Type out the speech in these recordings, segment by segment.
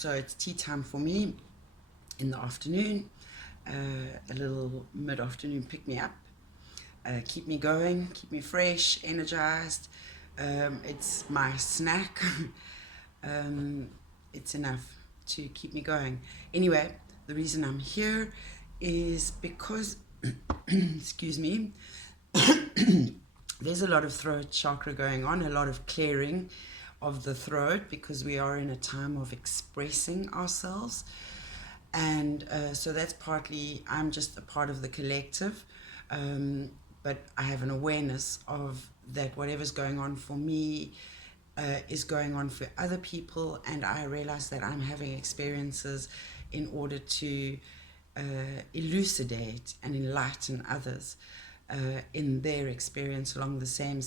So it's tea time for me in the afternoon, a little mid-afternoon pick-me-up, keep me going, keep me fresh, energized. It's my snack. It's enough to keep me going. Anyway, the reason I'm here is because, excuse me, there's a lot of throat chakra going on, a lot of clearing of the throat because we are in a time of expressing ourselves. And so that's partly, I'm just a part of the collective, but I have an awareness of that whatever's going on for me is going on for other people, and I realize that I'm having experiences in order to elucidate and enlighten others in their experience along the same.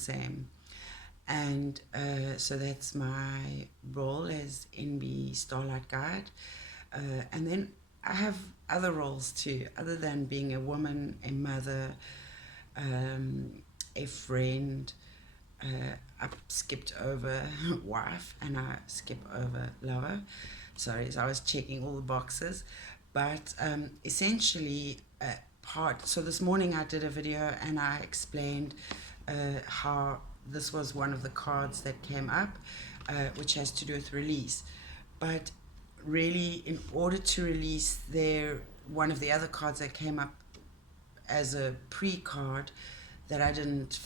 And so that's my role as NB Starlight Guide. And then I have other roles too, other than being a woman, a mother, a friend. I skipped over wife and I skip over lover. Sorry, so I was checking all the boxes. But essentially, so this morning I did a video and I explained how this was one of the cards that came up, which has to do with release. But really, in order to release one of the other cards that came up as a pre-card that I didn't,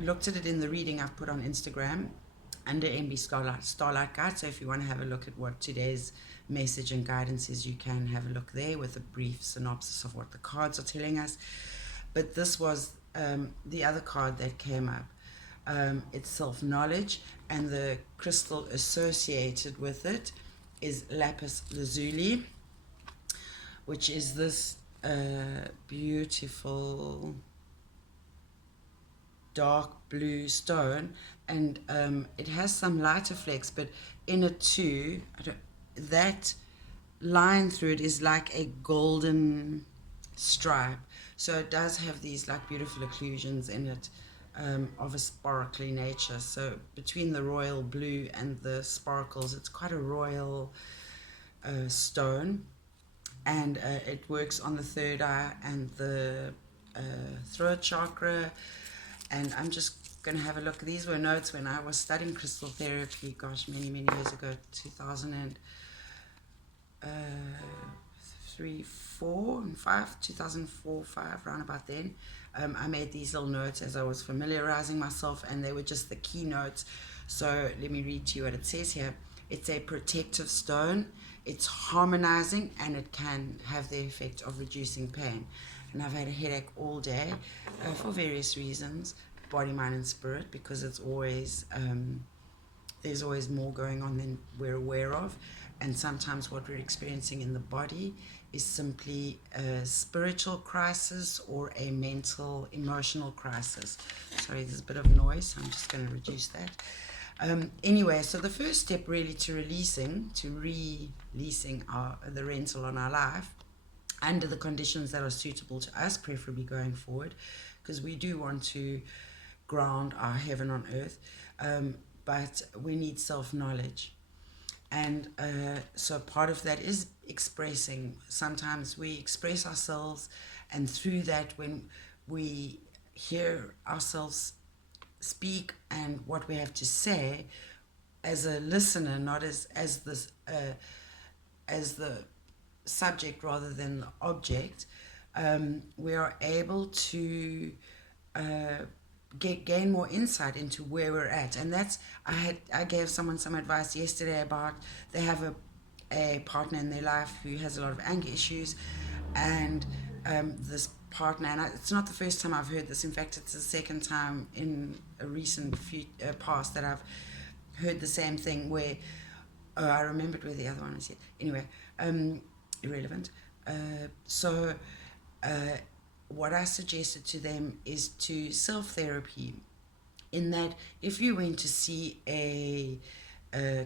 looked at it in the reading I've put on Instagram under MB Starlight Guide. So if you want to have a look at what today's message and guidance is, you can have a look there with a brief synopsis of what the cards are telling us. But this was the other card that came up. It's self-knowledge, and the crystal associated with it is lapis lazuli, which is this beautiful dark blue stone, and it has some lighter flecks, but in it too, that line through it is like a golden stripe. So it does have these like beautiful occlusions in it, of a sparkly nature. So between the royal blue and the sparkles, it's quite a royal stone, and it works on the third eye and the throat chakra. And I'm just going to have a look. These were notes when I was studying crystal therapy, gosh, many years ago, 2003, 4 and 5, 2004, 5, round about then. I made these little notes as I was familiarizing myself, and they were just the key notes. So let me read to you what it says here. It's a protective stone, it's harmonizing, and it can have the effect of reducing pain. And I've had a headache all day for various reasons, body, mind, and spirit, because it's always, there's always more going on than we're aware of. And sometimes what we're experiencing in the body is simply a spiritual crisis or a mental, emotional crisis. Sorry, there's a bit of noise. I'm just going to reduce that. Anyway, so the first step really to releasing the rental on our life under the conditions that are suitable to us, preferably going forward, because we do want to ground our heaven on earth, but we need self-knowledge. And so part of that is expressing. Sometimes we express ourselves, and through that, when we hear ourselves speak and what we have to say as a listener, not as the subject rather than the object, we are able to gain more insight into where we're at. And that's, I gave someone some advice yesterday about, they have a partner in their life who has a lot of anger issues, and this partner, and it's not the first time I've heard this, in fact it's the second time in a recent past that I've heard the same thing, where I remembered where the other one was yet. Anyway, irrelevant. So what I suggested to them is to self-therapy, in that if you went to see a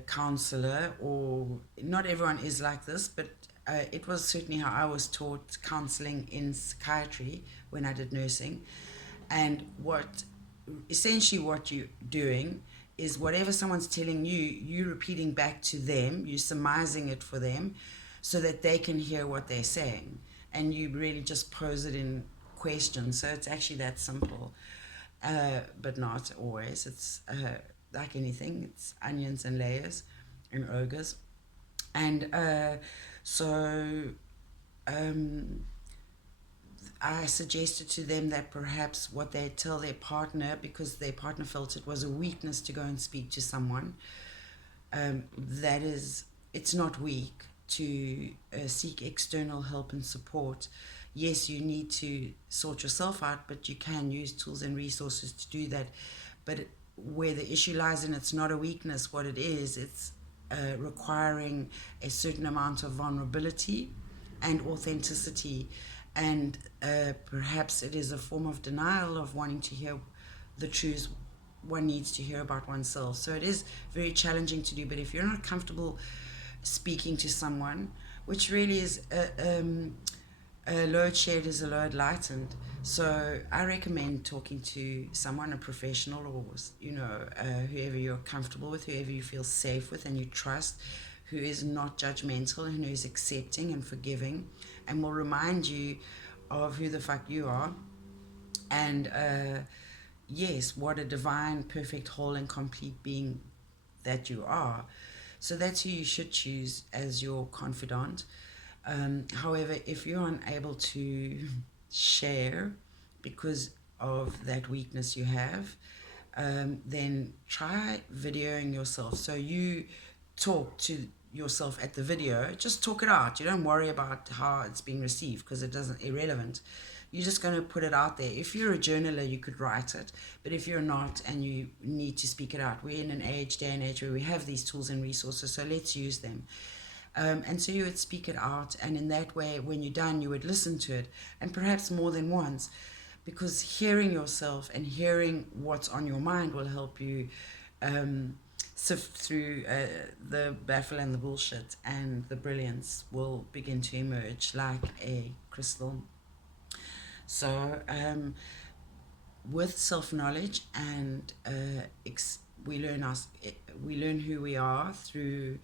counselor, or not everyone is like this, but it was certainly how I was taught counseling in psychiatry when I did nursing. And essentially what you're doing is whatever someone's telling you, you repeating back to them, you surmising it for them so that they can hear what they're saying. And you really just pose it in questions. So it's actually that simple, but not always. It's like anything, it's onions and layers and ogres. And so I suggested to them that perhaps what they tell their partner, because their partner felt it was a weakness to go and speak to someone, that is, it's not weak to seek external help and support. Yes, you need to sort yourself out, but you can use tools and resources to do that. But where the issue lies in, it's not a weakness. What it is, it's requiring a certain amount of vulnerability and authenticity, and perhaps it is a form of denial of wanting to hear the truths one needs to hear about oneself. So it is very challenging to do, but if you're not comfortable speaking to someone, which really is a load shared is a load lightened. So I recommend talking to someone, a professional, or whoever you're comfortable with, whoever you feel safe with and you trust, who is not judgmental and who is accepting and forgiving and will remind you of who the fuck you are. And yes, what a divine, perfect, whole and complete being that you are. So that's who you should choose as your confidant. However, if you're unable to share because of that weakness you have, then try videoing yourself. So you talk to yourself at the video, just talk it out. You don't worry about how it's being received because it doesn't irrelevant. You're just going to put it out there. If you're a journaler, you could write it, but if you're not and you need to speak it out, we're in an day and age where we have these tools and resources, so let's use them. And so you would speak it out, and in that way, when you're done, you would listen to it, and perhaps more than once, because hearing yourself and hearing what's on your mind will help you sift through the baffle and the bullshit, and the brilliance will begin to emerge like a crystal. So with self-knowledge and we learn who we are through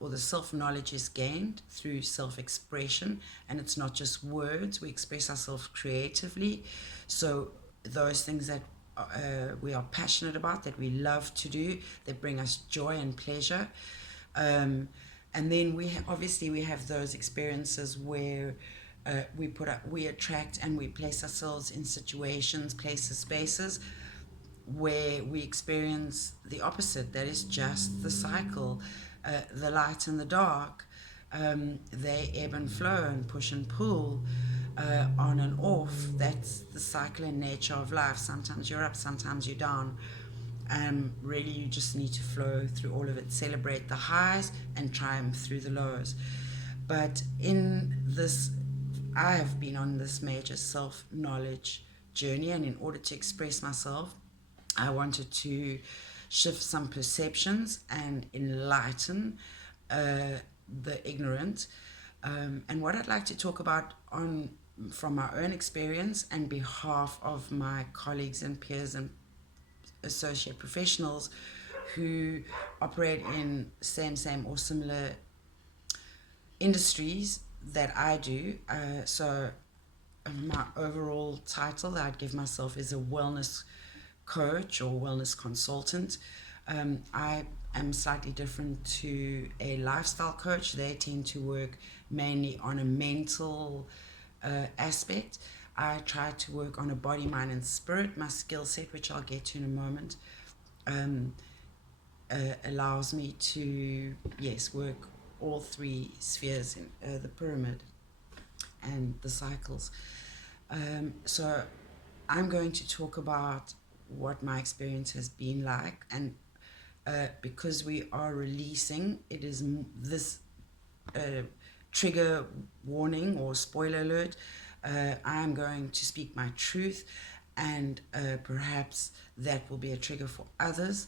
or the self-knowledge is gained through self-expression, and it's not just words. We express ourselves creatively. So those things that we are passionate about, that we love to do, that bring us joy and pleasure. And then obviously we have those experiences where we attract and we place ourselves in situations, places, spaces where we experience the opposite. That is just the cycle. The light and the dark, they ebb and flow and push and pull, on and off. That's the cycle and nature of life. Sometimes you're up, sometimes you're down. Really, you just need to flow through all of it, celebrate the highs and triumph through the lows. But in this, I have been on this major self-knowledge journey, and in order to express myself, I wanted to shift some perceptions and enlighten the ignorant. And what I'd like to talk about from my own experience and behalf of my colleagues and peers and associate professionals who operate in same or similar industries that I do. So my overall title that I'd give myself is a wellness coach or wellness consultant. I am slightly different to a lifestyle coach. They tend to work mainly on a mental aspect. I try to work on a body, mind, and spirit. My skill set, which I'll get to in a moment, allows me to, yes, work all three spheres in the pyramid and the cycles. So I'm going to talk about what my experience has been like, and because we are releasing, it is this trigger warning or spoiler alert. I'm going to speak my truth, and perhaps that will be a trigger for others.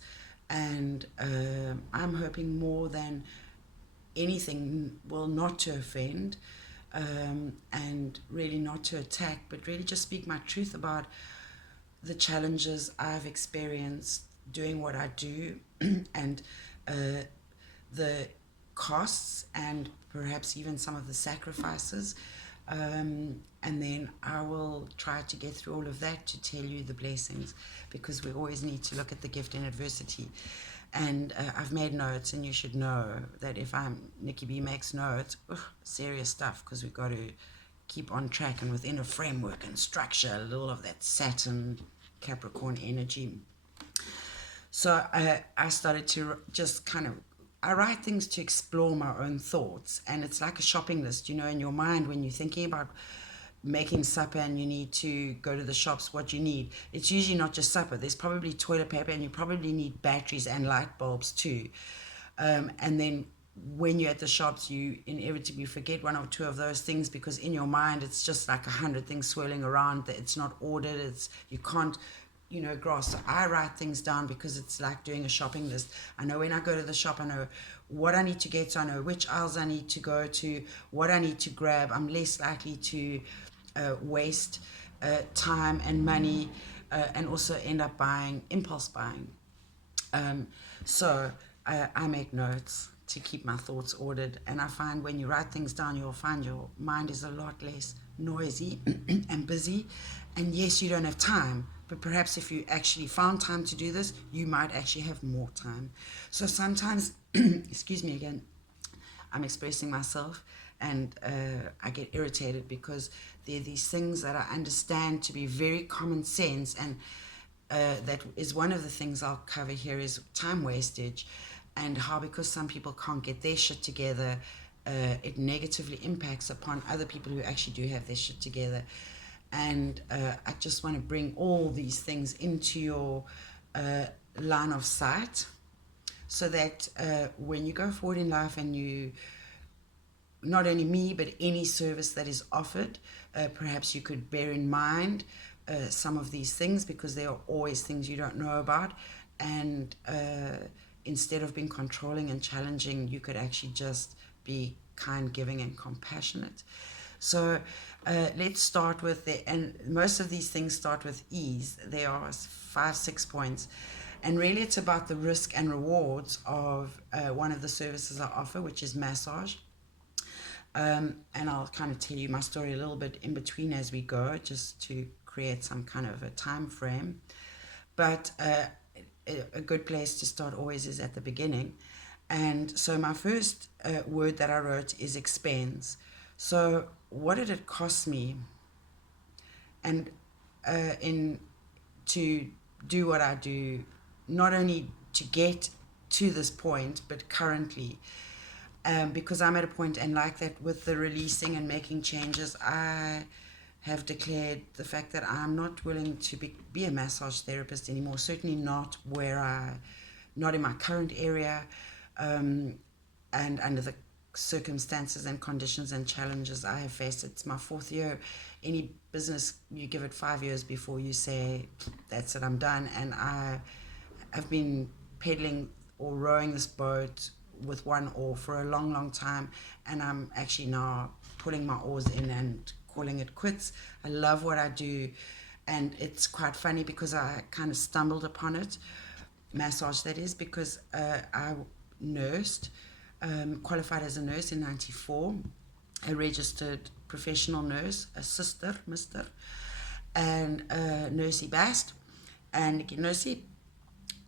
And I'm hoping more than anything, well, not to offend, and really not to attack, but really just speak my truth about the challenges I've experienced doing what I do and the costs and perhaps even some of the sacrifices. And then I will try to get through all of that to tell you the blessings, because we always need to look at the gift in adversity. And I've made notes, and you should know that if Nicci B makes notes, serious stuff, because we've got to keep on track and within a framework and structure, a little of that Saturn Capricorn energy. So I started to just kind of, I write things to explore my own thoughts, and it's like a shopping list, you know, in your mind when you're thinking about making supper and you need to go to the shops, what you need. It's usually not just supper. There's probably toilet paper, and you probably need batteries and light bulbs too. And then when you're at the shops, you inevitably forget one or two of those things, because in your mind it's just like 100 things swirling around that it's not ordered. You can't, you know, grasp. So I write things down because it's like doing a shopping list. I know when I go to the shop, I know what I need to get, so I know which aisles I need to go to, what I need to grab. I'm less likely to waste time and money, and also end up buying impulse buying. So I make notes to keep my thoughts ordered, and I find when you write things down, you'll find your mind is a lot less noisy and busy. And yes, you don't have time, but perhaps if you actually found time to do this, you might actually have more time. So sometimes, excuse me again, I'm expressing myself, and I get irritated because there are these things that I understand to be very common sense, and that is one of the things I'll cover here, is time wastage, and how because some people can't get their shit together, it negatively impacts upon other people who actually do have their shit together. And I just want to bring all these things into your line of sight, so that when you go forward in life and you, not only me, but any service that is offered, perhaps you could bear in mind some of these things, because there are always things you don't know about. And instead of being controlling and challenging, you could actually just be kind, giving, and compassionate. So let's start with and most of these things start with ease. There are 5-6 points. And really it's about the risk and rewards of one of the services I offer, which is massage. And I'll kind of tell you my story a little bit in between as we go, just to create some kind of a time frame. But a good place to start always is at the beginning. And so my first word that I wrote is expense. So what did it cost me? And to do what I do, not only to get to this point, but currently. Because I'm at a point, and like that with the releasing and making changes, I have declared the fact that I'm not willing to be a massage therapist anymore, certainly not not in my current area, and under the circumstances and conditions and challenges I have faced. It's my 4th year. Any business, you give it 5 years before you say, that's it, I'm done. And I have been pedaling or rowing this boat with one oar for a long, long time, and I'm actually now pulling my oars in and calling it quits. I love what I do, and it's quite funny because I kind of stumbled upon it, massage that is, because I nursed, qualified as a nurse in 94, a registered professional nurse, a sister, mister, and Nursey Bast, and Nursey,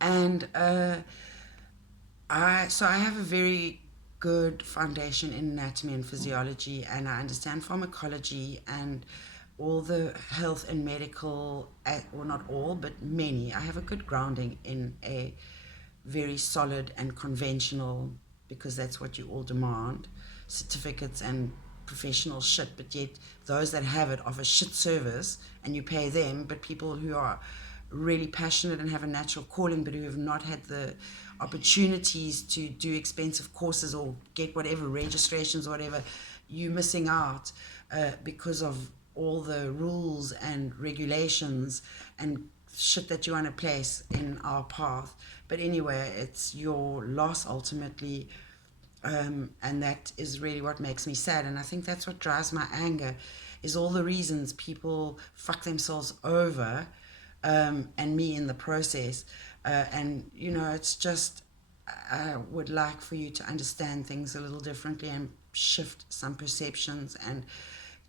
and I have a very good foundation in anatomy and physiology, and I understand pharmacology and all the health and medical, well, not all, but many. I have a good grounding in a very solid and conventional, because that's what you all demand, certificates and professional shit, but yet those that have it offer shit service and you pay them, but people who are really passionate and have a natural calling, but who have not had the opportunities to do expensive courses or get whatever registrations or whatever, you're missing out because of all the rules and regulations and shit that you want to place in our path. But anyway, it's your loss ultimately, and that is really what makes me sad. And I think that's what drives my anger, is all the reasons people fuck themselves over and me in the process. And, you know, it's just, I would like for you to understand things a little differently and shift some perceptions and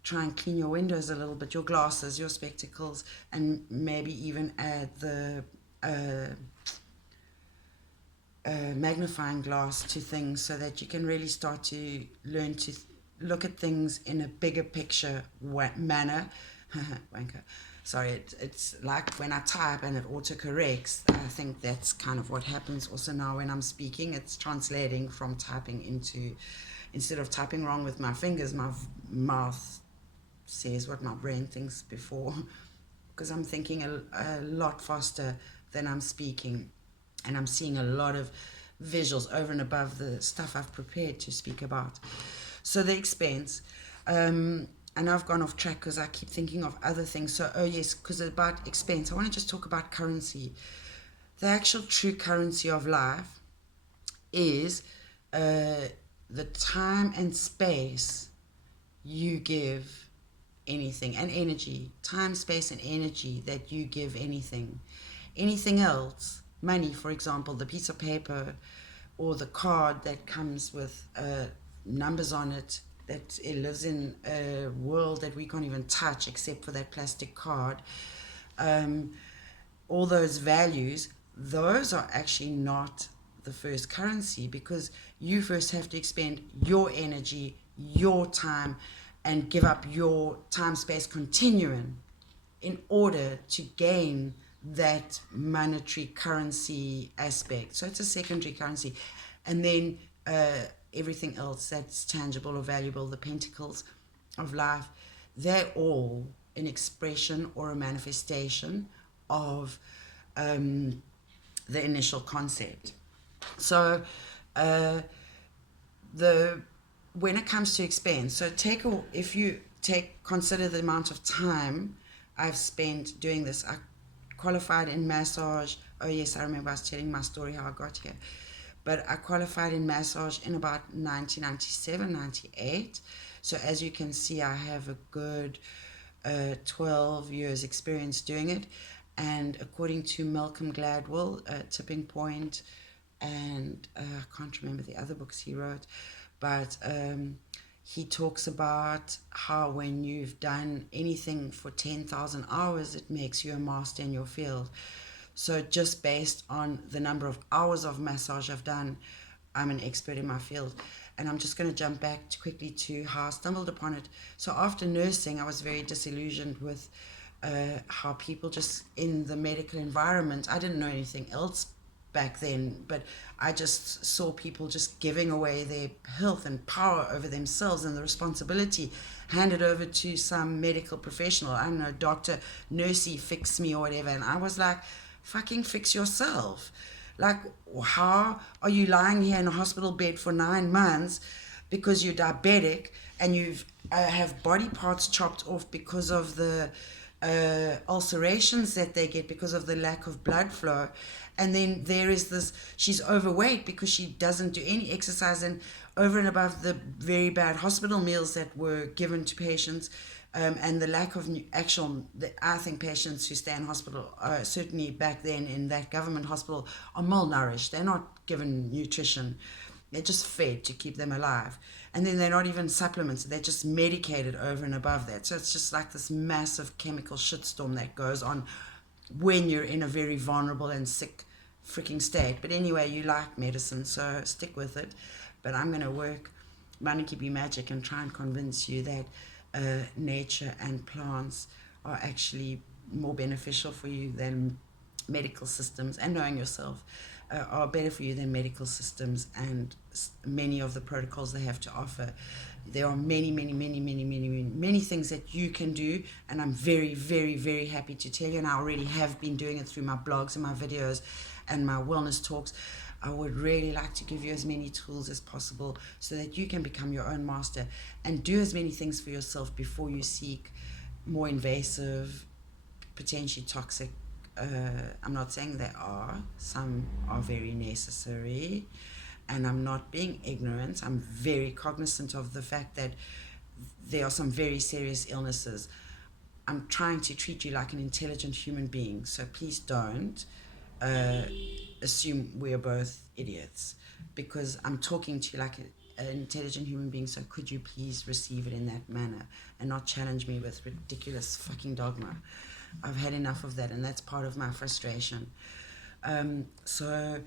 try and clean your windows a little bit, your glasses, your spectacles, and maybe even add the magnifying glass to things so that you can really start to learn to look at things in a bigger picture manner. Wanker. Sorry, it's like when I type and it autocorrects. I think that's kind of what happens also now when I'm speaking. It's translating from typing into, instead of typing wrong with my fingers, my mouth says what my brain thinks before, because I'm thinking a lot faster than I'm speaking, and I'm seeing a lot of visuals over and above the stuff I've prepared to speak about. So the expense, and I've gone off track because I keep thinking of other things. So, oh yes, because about expense, I want to just talk about currency. The actual true currency of life is the time and space you give anything, and energy, time, space, and energy that you give anything. Anything else, money, for example, the piece of paper or the card that comes with numbers on it, that it lives in a world that we can't even touch except for that plastic card. All those values, those are actually not the first currency, because you first have to expend your energy, your time, and give up your time-space continuum in order to gain that monetary currency aspect. So it's a secondary currency. And then everything else that's tangible or valuable, the pentacles of life, they're all an expression or a manifestation of the initial concept. So when it comes to expense, so if you consider the amount of time I've spent doing this. I qualified in massage. Oh yes, I remember I was telling my story how I got here. But I qualified in massage in about 1997, 98. So as you can see, I have a good 12 years experience doing it. And according to Malcolm Gladwell, Tipping Point, and I can't remember the other books he wrote, but he talks about how when you've done anything for 10,000 hours, it makes you a master in your field. So just based on the number of hours of massage I've done, I'm an expert in my field. And I'm just going to jump back quickly to how I stumbled upon it. So after nursing, I was very disillusioned with how people just in the medical environment, I didn't know anything else back then, but I just saw people just giving away their health and power over themselves, and the responsibility handed over to some medical professional. I don't know, doctor, nursey, fix me or whatever. And I was like, fucking fix yourself. Like, how are you lying here in a hospital bed for 9 months because you're diabetic and you've have body parts chopped off because of the ulcerations that they get because of the lack of blood flow? And then there is this, she's overweight because she doesn't do any exercise, and over and above the very bad hospital meals that were given to patients, and the lack of I think patients who stay in hospital, certainly back then in that government hospital, are malnourished. They're not given nutrition. They're just fed to keep them alive. And then they're not even supplements. They're just medicated over and above that. So it's just like this massive chemical shitstorm that goes on when you're in a very vulnerable and sick freaking state. But anyway, you like medicine, so stick with it. But I'm going to work Nicci B magic and try and convince you that nature and plants are actually more beneficial for you than medical systems, and knowing yourself are better for you than medical systems and many of the protocols they have to offer. There are many things that you can do, and I'm very, very, very happy to tell you, and I already have been doing it through my blogs and my videos and my wellness talks. I would really like to give you as many tools as possible so that you can become your own master and do as many things for yourself before you seek more invasive, potentially toxic. I'm not saying there are. Some are very necessary, and I'm not being ignorant. I'm very cognizant of the fact that there are some very serious illnesses. I'm trying to treat you like an intelligent human being, so please don't uh, assume we're both idiots, because I'm talking to you like an intelligent human being, so could you please receive it in that manner and not challenge me with ridiculous fucking dogma. I've had enough of that, and that's part of my frustration. So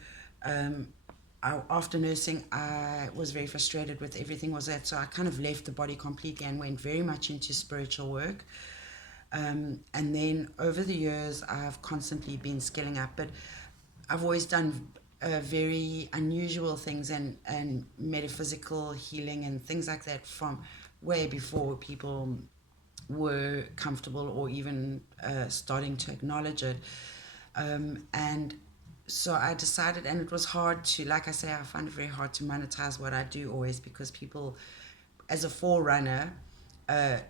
after nursing, I was very frustrated with everything was that, so I kind of left the body completely and went very much into spiritual work. And then over the years, I've constantly been scaling up, but I've always done very unusual things and metaphysical healing and things like that from way before people were comfortable or even starting to acknowledge it. And so I decided, and it was hard to, like I say, I find it very hard to monetize what I do always, because people, as a forerunner,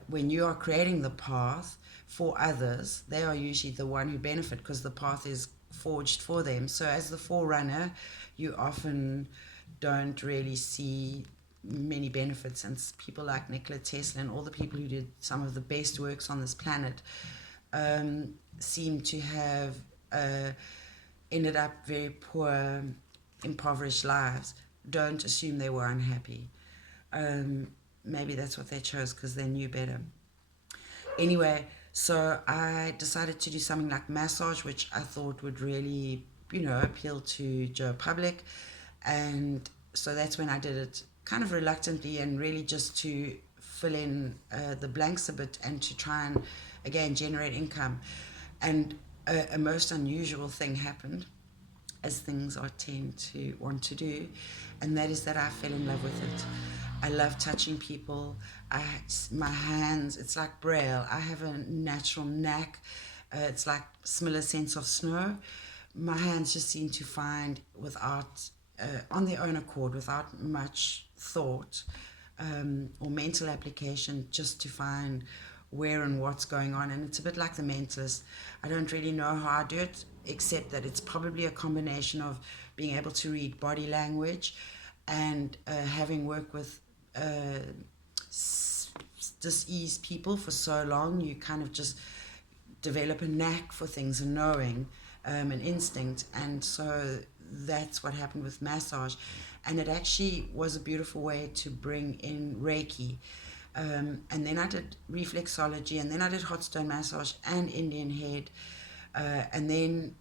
when you are creating the path for others, they are usually the one who benefit because the path is forged for them. So as the forerunner, you often don't really see many benefits, and people like Nikola Tesla and all the people who did some of the best works on this planet seem to have ended up very poor, impoverished lives. Don't assume they were unhappy. Maybe that's what they chose because they knew better. Anyway, so I decided to do something like massage, which I thought would really, appeal to Joe Public. And so that's when I did it kind of reluctantly and really just to fill in the blanks a bit and to try and, again, generate income. And a most unusual thing happened, as things I tend to want to do, and that is that I fell in love with it. I love touching people. My hands, it's like braille. I have a natural knack. It's like similar sense of snow. My hands just seem to find without, on their own accord, without much thought or mental application, just to find where and what's going on. And it's a bit like the mentalist. I don't really know how I do it, except that it's probably a combination of being able to read body language and having worked with diseased people for so long. You kind of just develop a knack for things and knowing, an instinct. And so that's what happened with massage. And it actually was a beautiful way to bring in Reiki. And then I did reflexology, and then I did hot stone massage and Indian head. And then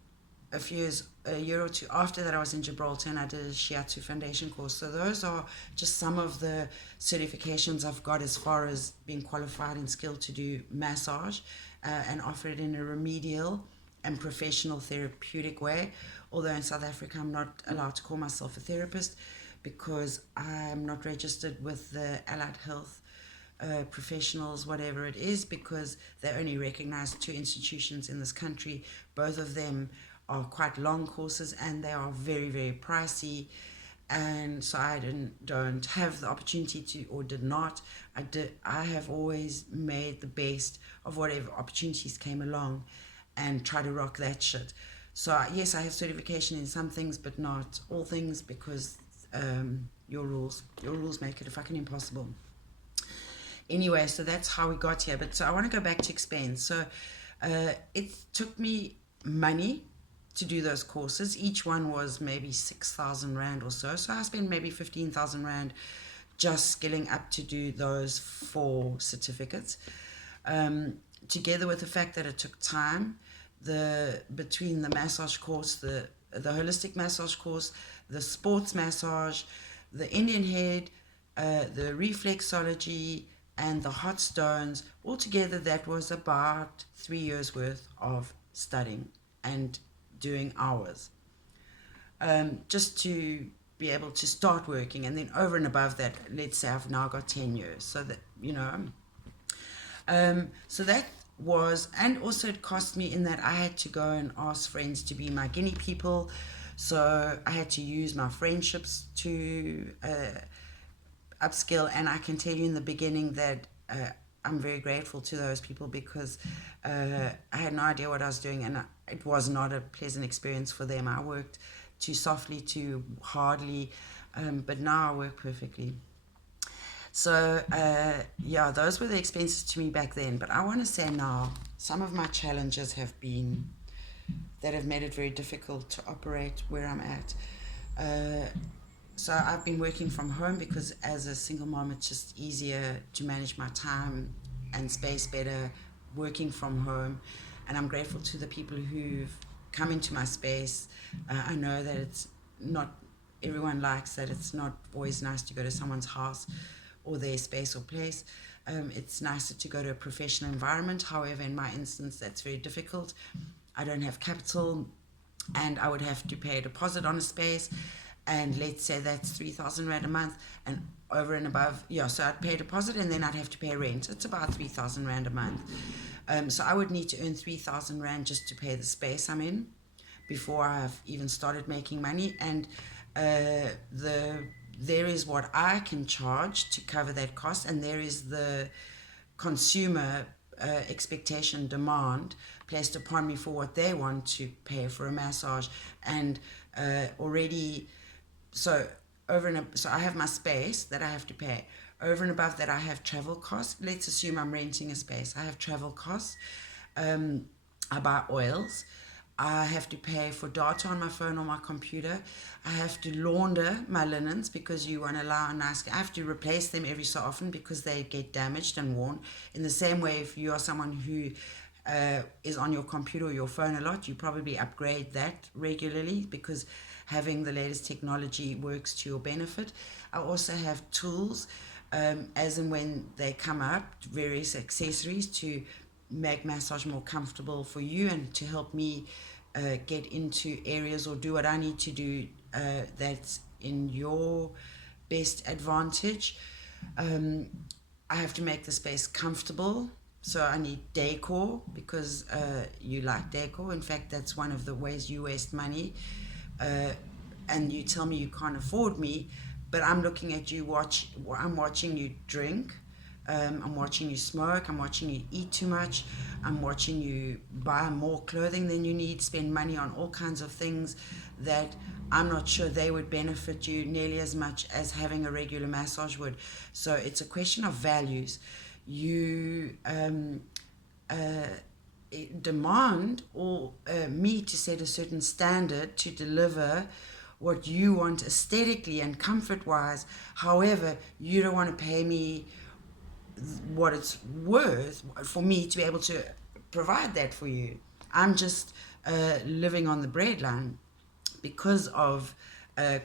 a year or two after that, I was in Gibraltar and I did a Shiatsu foundation course. So those are just some of the certifications I've got as far as being qualified and skilled to do massage and offer it in a remedial and professional therapeutic way. Although in South Africa, I'm not allowed to call myself a therapist because I'm not registered with the Allied Health professionals, whatever it is, because they only recognize 2 institutions in this country. Both of them are quite long courses and they are very, very pricey. And so I don't have the opportunity to, or did not. I have always made the best of whatever opportunities came along and try to rock that shit. So yes, I have certification in some things, but not all things, because your rules make it fucking impossible. Anyway, so that's how we got here. But so I want to go back to expense. So it took me money to do those courses. Each one was maybe 6,000 Rand or so. So I spent maybe 15,000 Rand just skilling up to do those 4 certificates. Together with the fact that it took time, between the massage course, the holistic massage course, the sports massage, the Indian head, the reflexology, and the hot stones, altogether that was about 3 years worth of studying and doing hours, just to be able to start working. And then over and above that, let's say I've now got 10 years, so that so that was, and also it cost me in that I had to go and ask friends to be my guinea people. So I had to use my friendships to upskill. And I can tell you in the beginning that I'm very grateful to those people, because I had no idea what I was doing, and it was not a pleasant experience for them. I worked too softly, too hardly, but now I work perfectly. So, yeah, those were the expenses to me back then. But I want to say now, some of my challenges have been that have made it very difficult to operate where I'm at. So I've been working from home because as a single mom, it's just easier to manage my time and space better working from home. And I'm grateful to the people who've come into my space. I know that it's not everyone likes that. It's not always nice to go to someone's house or their space or place. It's nicer to go to a professional environment. However, in my instance, that's very difficult. I don't have capital and I would have to pay a deposit on a space, and let's say that's 3,000 Rand a month, and over and above, yeah, so I'd pay a deposit and then I'd have to pay rent. It's about 3,000 Rand a month. So I would need to earn 3,000 Rand just to pay the space I'm in before I've even started making money. And there is what I can charge to cover that cost, and there is the consumer expectation demand placed upon me for what they want to pay for a massage. And already, so so I have my space that I have to pay. Over and above that, I have travel costs. Let's assume I'm renting a space. I have travel costs. I buy oils. I have to pay for data on my phone or my computer. I have to launder my linens because you want to allow a nice. I have to replace them every so often because they get damaged and worn. In the same way, if you are someone who is on your computer or your phone a lot, you probably upgrade that regularly because having the latest technology works to your benefit. I also have tools, as and when they come up, various accessories to make massage more comfortable for you and to help me get into areas or do what I need to do that's in your best advantage. I have to make the space comfortable. So I need decor because you like decor. In fact, that's one of the ways you waste money. And you tell me you can't afford me, but I'm looking at you I'm watching you drink. I'm watching you smoke. I'm watching you eat too much. I'm watching you buy more clothing than you need, spend money on all kinds of things that I'm not sure they would benefit you nearly as much as having a regular massage would. So it's a question of values. You demand or me to set a certain standard to deliver what you want aesthetically and comfort wise. However, you don't want to pay me what it's worth for me to be able to provide that for you. I'm just living on the breadline because of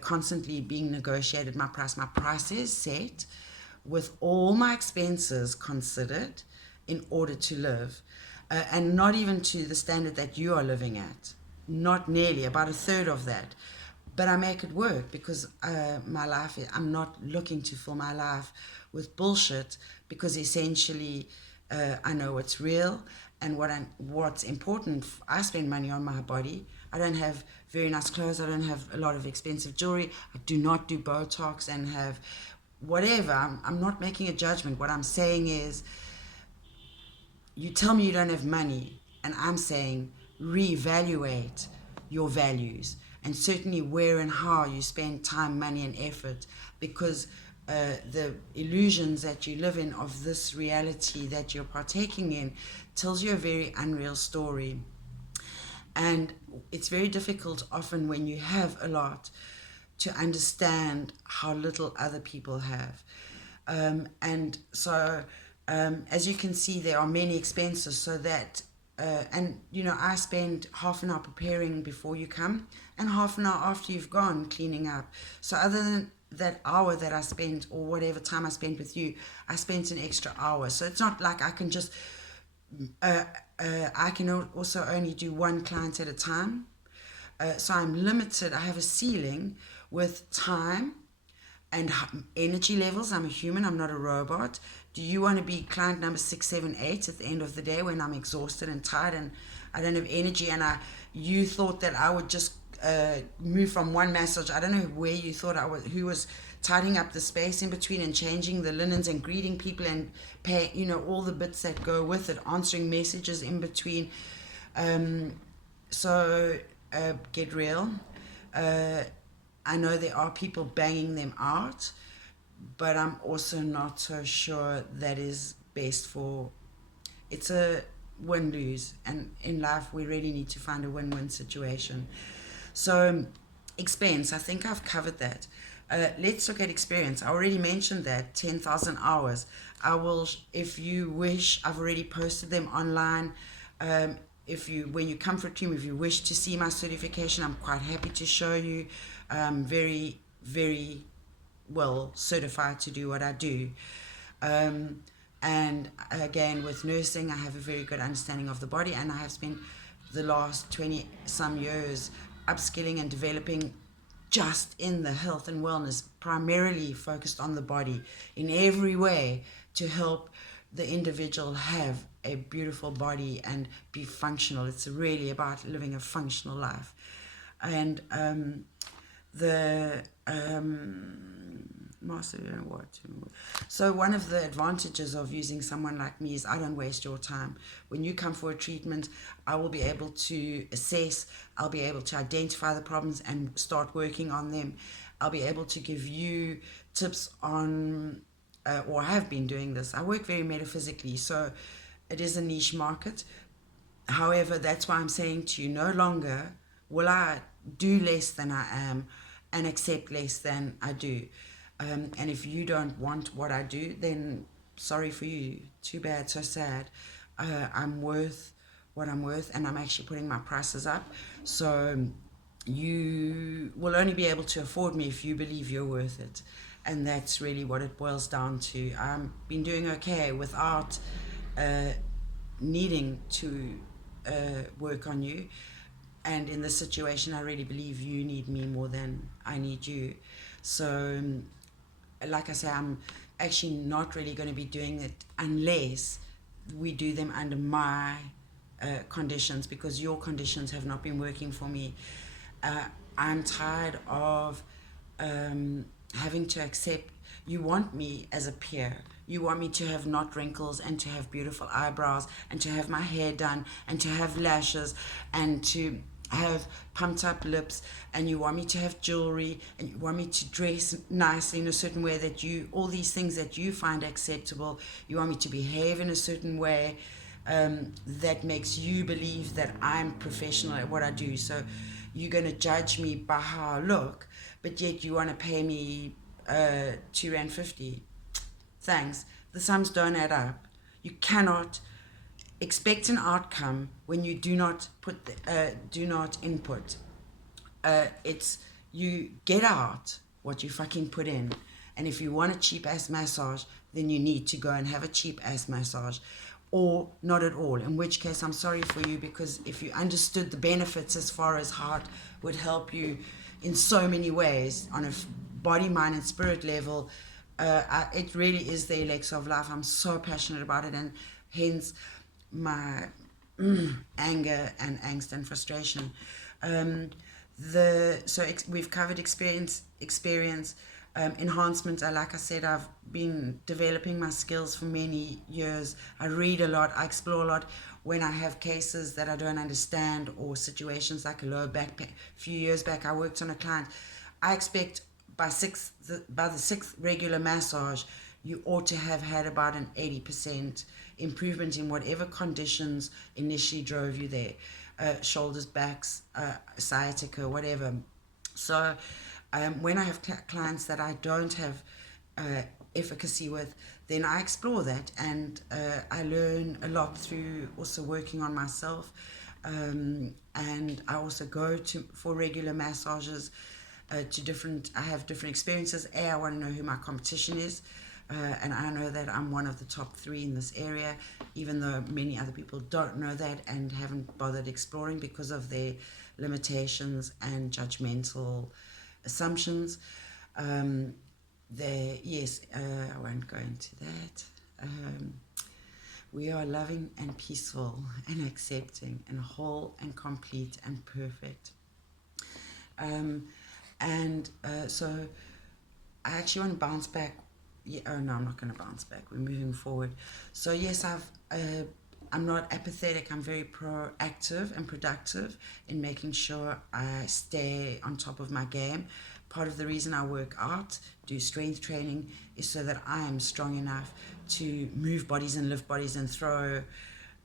constantly being negotiated my price. My price is set with all my expenses considered in order to live, and not even to the standard that you are living at. Not nearly, about a third of that. But I make it work because my life, I'm not looking to fill my life with bullshit because essentially I know what's real and what's important. I spend money on my body. I don't have very nice clothes. I don't have a lot of expensive jewelry. I do not do Botox and have whatever. I'm not making a judgment. What I'm saying is, you tell me you don't have money, and I'm saying reevaluate your values and certainly where and how you spend time, money, and effort, because the illusions that you live in of this reality that you're partaking in tells you a very unreal story. And it's very difficult often when you have a lot to understand how little other people have. And so, as you can see, there are many expenses. So that, and you know, I spend half an hour preparing before you come, and half an hour after you've gone cleaning up. So other than that hour that I spent, or whatever time I spent with you, I spent an extra hour. So it's not like I can just. I can also only do one client at a time. So I'm limited. I have a ceiling with time and energy levels. I'm a human, I'm not a robot. Do you want to be client number 6, 7, 8 at the end of the day when I'm exhausted and tired and I don't have energy, and you thought that I would just move from one massage? I don't know where you thought I was, who was tidying up the space in between and changing the linens and greeting people and pay, you know, all the bits that go with it, answering messages in between. So get real. I know there are people banging them out. but I'm also not so sure that is best for. It's a win-lose, and in life we really need to find a win-win situation. So expense, I think I've covered that. Let's look at experience. I already mentioned that 10,000 hours. I will, if you wish, I've already posted them online. If you, when you come for a team, if you wish to see my certification, I'm quite happy to show you. Very, very well certified to do what I do. And again, with nursing, I have a very good understanding of the body, and I have spent the last 20 some years upskilling and developing just in the health and wellness, primarily focused on the body in every way to help the individual have a beautiful body and be functional. It's really about living a functional life. And the master, what? So one of the advantages of using someone like me is I don't waste your time. When you come for a treatment, I will be able to assess, I'll be able to identify the problems and start working on them. I'll be able to give you tips on, or I have been doing this. I work very metaphysically, so it is a niche market. However, that's why I'm saying to you, no longer will I do less than I am and accept less than I do. And if you don't want what I do, then sorry for you. Too bad, so sad. I'm worth what I'm worth, and I'm actually putting my prices up. So you will only be able to afford me if you believe you're worth it. And that's really what it boils down to. I've been doing okay without needing to work on you. And in this situation, I really believe you need me more than I need you. So, like I say, I'm actually not really going to be doing it unless we do them under my conditions, because your conditions have not been working for me. I'm tired of having to accept. You want me as a peer. You want me to have not wrinkles and to have beautiful eyebrows and to have my hair done and to have lashes and to have pumped up lips, and you want me to have jewelry, and you want me to dress nicely in a certain way that you, all these things that you find acceptable. You want me to behave in a certain way that makes you believe that I'm professional at what I do. So you're going to judge me by how I look, but yet you want to pay me £2.50. Thanks. The sums don't add up. You cannot expect an outcome when you do not put do not input. It's you get out what you fucking put in. And if you want a cheap ass massage, then you need to go and have a cheap ass massage, or not at all, in which case I'm sorry for you, because if you understood the benefits as far as how it would help you in so many ways on a body, mind and spirit level, it really is the elixir of life. I'm so passionate about it, and hence my anger and angst and frustration. We've covered experience, enhancement. Like I said, I've been developing my skills for many years. I read a lot, I explore a lot. When I have cases that I don't understand, or situations like a lower back pain, a few years back I worked on a client, I expect by the sixth regular massage you ought to have had about an 80% improvement in whatever conditions initially drove you there, shoulders, backs, sciatica, whatever. So when I have clients that I don't have efficacy with, then I explore that, and I learn a lot through also working on myself, and I also go for regular massages to different. I have different experiences. I want to know who my competition is. And I know that I'm one of the top 3 in this area, even though many other people don't know that and haven't bothered exploring because of their limitations and judgmental assumptions. I won't go into that. We are loving and peaceful and accepting and whole and complete and perfect. So I actually want to bounce back. I'm not going to bounce back. We're moving forward. So yes, I'm not apathetic. I'm very proactive and productive in making sure I stay on top of my game. part of the reason I work out, do strength training, is so that I am strong enough to move bodies and lift bodies and throw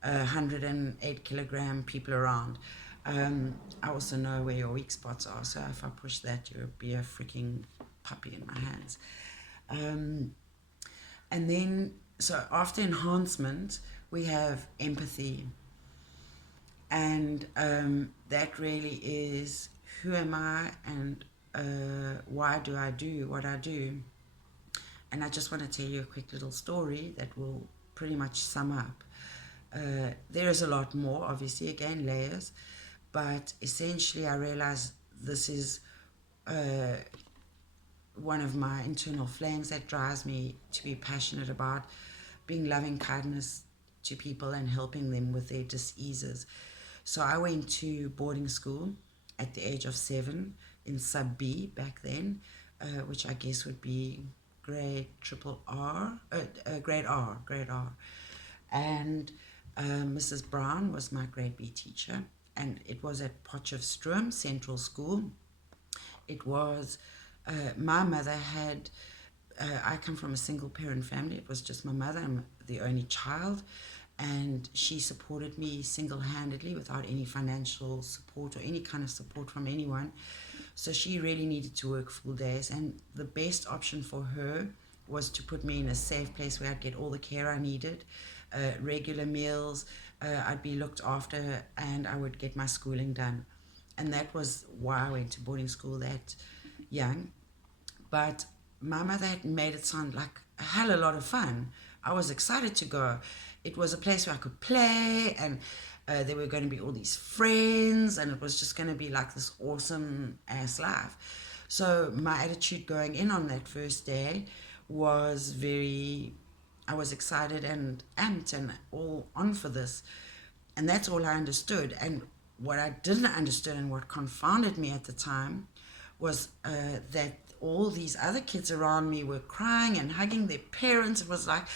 108 kilogram people around. I also know where your weak spots are, so if I push that, you'll be a freaking puppy in my hands. And then, so after enhancement, we have empathy. And that really is, who am I, and why do I do what I do? And I just want to tell you a quick little story that will pretty much sum up. There is a lot more, obviously, again, layers, but essentially I realized this is one of my internal flames that drives me to be passionate about being loving kindness to people and helping them with their diseases. So I went to boarding school at the age of 7 in sub B back then, which I guess would be grade R. And Mrs. Brown was my grade B teacher, and it was at Potchefstroom Central School. It was, my mother had, I come from a single parent family. It was just my mother. I'm the only child. And she supported me single-handedly without any financial support or any kind of support from anyone. So she really needed to work full days. And the best option for her was to put me in a safe place where I'd get all the care I needed, regular meals, I'd be looked after, and I would get my schooling done. And that was why I went to boarding school that young. But my mother had made it sound like a hell of a lot of fun. I was excited to go. It was a place where I could play, and there were going to be all these friends, and it was just going to be like this awesome ass life. So my attitude going in on that first day was I was excited and amped and all on for this. And that's all I understood. And what I didn't understand, and what confounded me at the time, was that all these other kids around me were crying and hugging their parents. It was like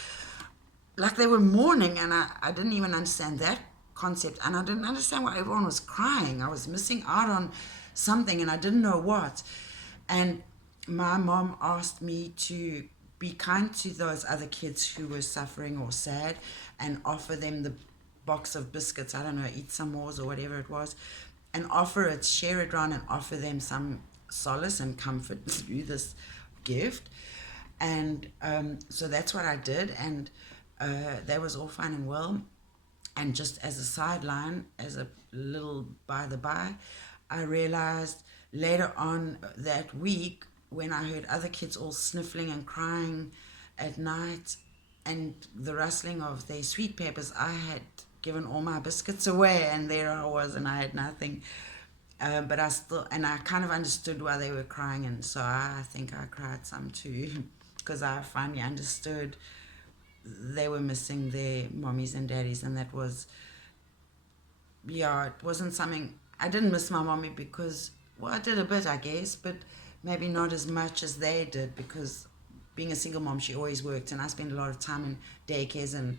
they were mourning, and I didn't even understand that concept, and I didn't understand why everyone was crying. I was missing out on something, and I didn't know what. And my mom asked me to be kind to those other kids who were suffering or sad, and offer them the box of biscuits, I don't know, eat some more or whatever it was, and offer it, share it around, and offer them some solace and comfort through this gift. And so that's what I did, and that was all fine and well. And just as a sideline, as a little by the by, I realized later on that week, when I heard other kids all sniffling and crying at night, and the rustling of their sweet peppers, I had given all my biscuits away, and there I was, and I had nothing. But I kind of understood why they were crying, and so I think I cried some too, because I finally understood they were missing their mommies and daddies, and that was, it wasn't something, I didn't miss my mommy because, well, I did a bit, I guess, but maybe not as much as they did, because being a single mom, she always worked, and I spent a lot of time in daycares and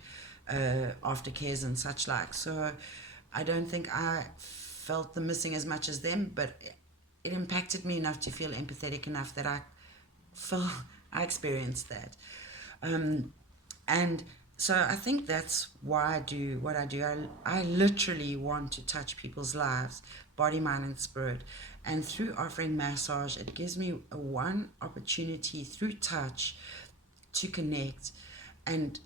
aftercares and such like, so I don't think I felt the missing as much as them, but it impacted me enough to feel empathetic enough that I experienced that. And so I think that's why I do what I do. I literally want to touch people's lives, body, mind, and spirit. And through offering massage, it gives me one opportunity through touch to connect and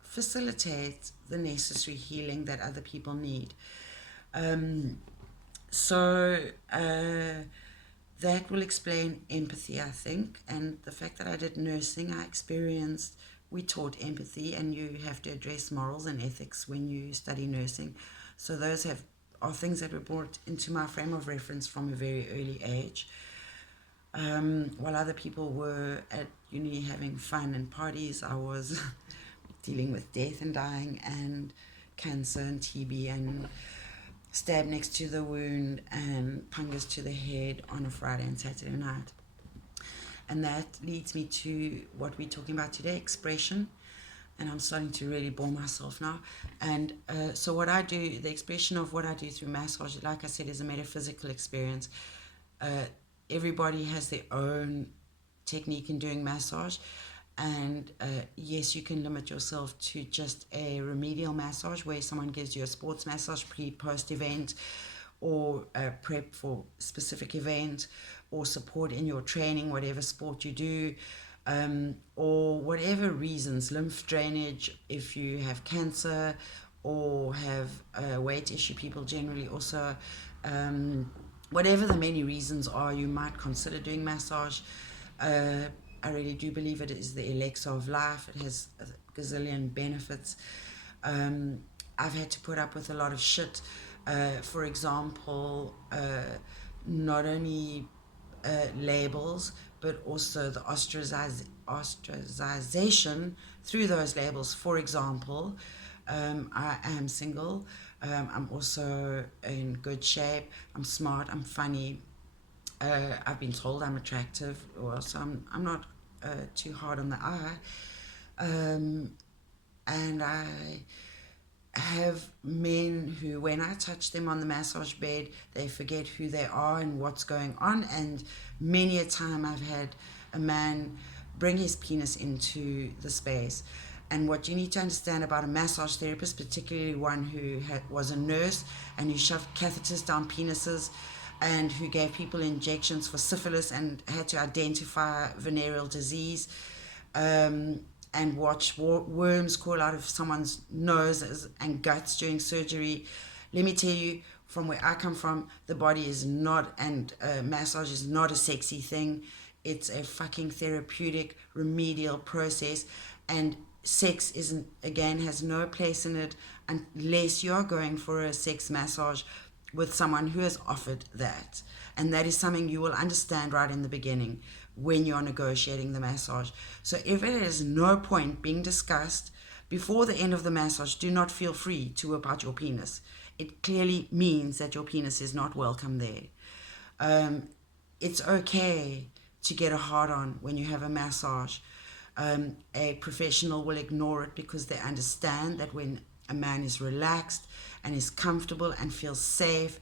facilitate the necessary healing that other people need. So that will explain empathy, I think, and the fact that I did nursing, we taught empathy, and you have to address morals and ethics when you study nursing. So those are things that were brought into my frame of reference from a very early age. While other people were at uni having fun and parties, I was dealing with death and dying and cancer and TB and stab next to the wound and pungas to the head on a Friday and Saturday night. And that leads me to what we're talking about today, expression. And I'm starting to really bore myself now. And so what I do, the expression of what I do through massage, like I said, is a metaphysical experience. everybody has their own technique in doing massage, and yes, you can limit yourself to just a remedial massage where someone gives you a sports massage pre-post event, or prep for specific event, or support in your training, whatever sport you do, or whatever reasons, lymph drainage if you have cancer or have a weight issue. People generally also, whatever the many reasons are, you might consider doing massage. I really do believe it is the elixir of life. It has a gazillion benefits. I've had to put up with a lot of shit. For example, not only labels, but also the ostracization through those labels. For example, I am single. I'm also in good shape. I'm smart. I'm funny. I've been told I'm attractive, so I'm not too hard on the eye. And I have men who, when I touch them on the massage bed, they forget who they are and what's going on. And many a time I've had a man bring his penis into the space. And what you need to understand about a massage therapist, particularly one who was a nurse and who shoved catheters down penises, and who gave people injections for syphilis and had to identify venereal disease, and watch worms crawl out of someone's nose and guts during surgery. Let me tell you, from where I come from, the body is not, and massage is not a sexy thing. It's a fucking therapeutic, remedial process, and sex isn't, again, has no place in it unless you're going for a sex massage with someone who has offered that. And that is something you will understand right in the beginning when you're negotiating the massage. So if it is no point being discussed before the end of the massage, do not feel free to whip out your penis. It clearly means that your penis is not welcome there. It's okay to get a hard-on when you have a massage. A professional will ignore it because they understand that when a man is relaxed and is comfortable and feels safe,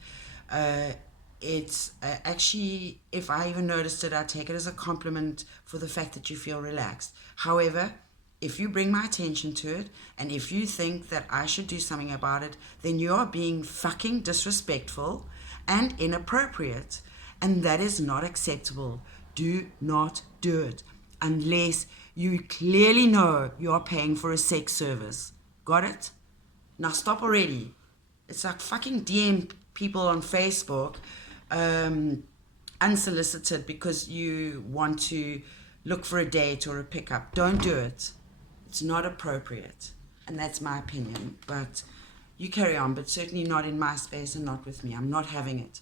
it's actually, if I even noticed it, I take it as a compliment for the fact that you feel relaxed. However, if you bring my attention to it, and if you think that I should do something about it, then you are being fucking disrespectful and inappropriate, and that is not acceptable. Do not do it unless you clearly know you are paying for a sex service. Got it? Now stop already. It's like fucking DM people on Facebook unsolicited because you want to look for a date or a pickup. Don't do it. It's not appropriate. And that's my opinion. But you carry on, but certainly not in my space and not with me. I'm not having it.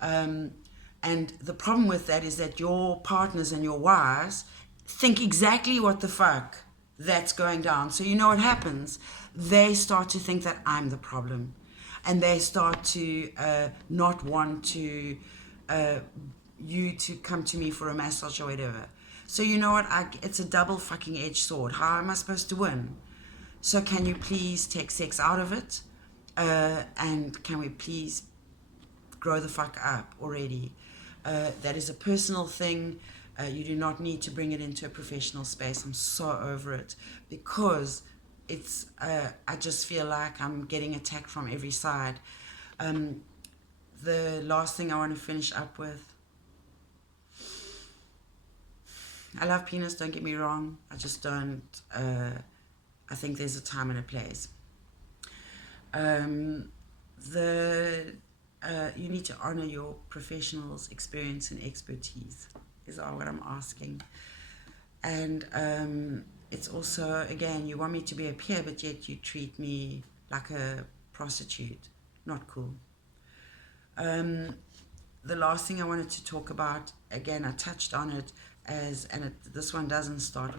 And the problem with that is that your partners and your wives think exactly what the fuck that's going down. So you know what happens? They start to think that I'm the problem. And they start to not want to you to come to me for a massage or whatever. So you know what? It's a double fucking edged sword. How am I supposed to win? So can you please take sex out of it? And can we please grow the fuck up already? That is a personal thing. You do not need to bring it into a professional space. I'm so over it because it's. I just feel like I'm getting attacked from every side. The last thing I want to finish up with. I love penis, don't get me wrong. I just don't. I think there's a time and a place. You need to honor your professional's experience and expertise, is all what I'm asking. And it's also, again, you want me to be a peer, but yet you treat me like a prostitute. Not cool. The last thing I wanted to talk about, again, I touched on it, this one doesn't start